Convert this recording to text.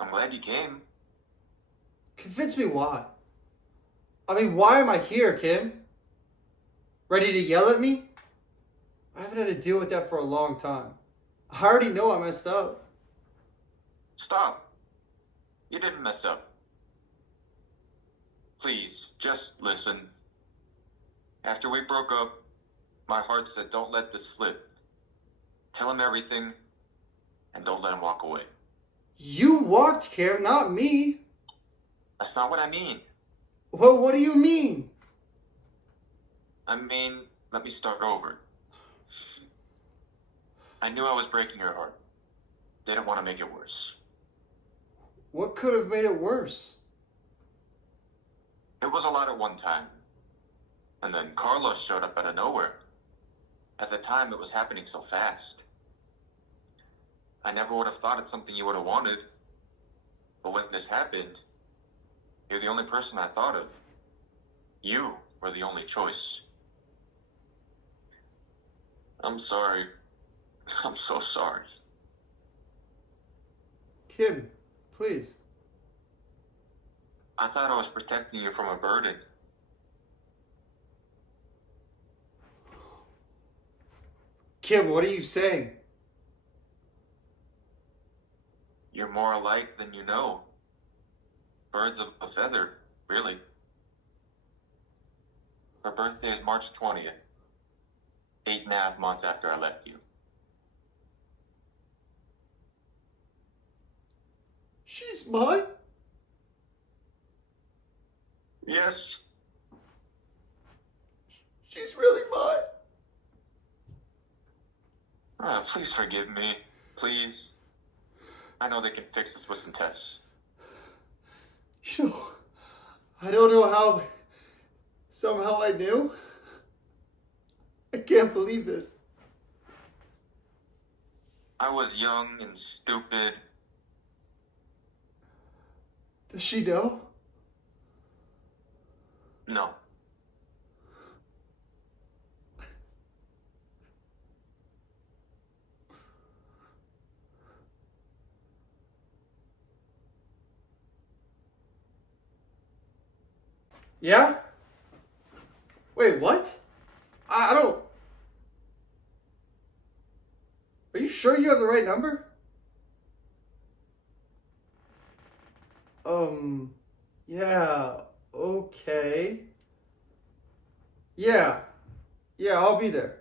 I'm glad you came. Convince me why. I mean, why am I here, Kim? Ready to yell at me? I haven't had to deal with that for a long time. I already know I messed up. Stop. You didn't mess up. Please, just listen. After we broke up, my heart said don't let this slip. Tell him everything, and don't let him walk away. You walked, Kim, not me. That's not what I mean. Well, what do you mean? I mean, let me start over. I knew I was breaking your heart. Didn't want to make it worse. What could have made it worse? It was a lot at one time. And then Carlos showed up out of nowhere. At the time, it was happening so fast. I never would have thought it's something you would have wanted. But when this happened, you're the only person I thought of. You were the only choice. I'm sorry. I'm so sorry. Kim, please. I thought I was protecting you from a burden. Kim, what are you saying? You're more alike than you know. Birds of a feather, really. Her birthday is March 20th, 8.5 months after I left you. She's mine? Yes. She's really mine? Please forgive me. Please. I know they can fix this with some tests. You know, I don't know how. Somehow I knew. I can't believe this. I was young and stupid. Does she know? No. Yeah? Wait, what? I don't. Are you sure you have the right number? Yeah, okay. Yeah, I'll be there.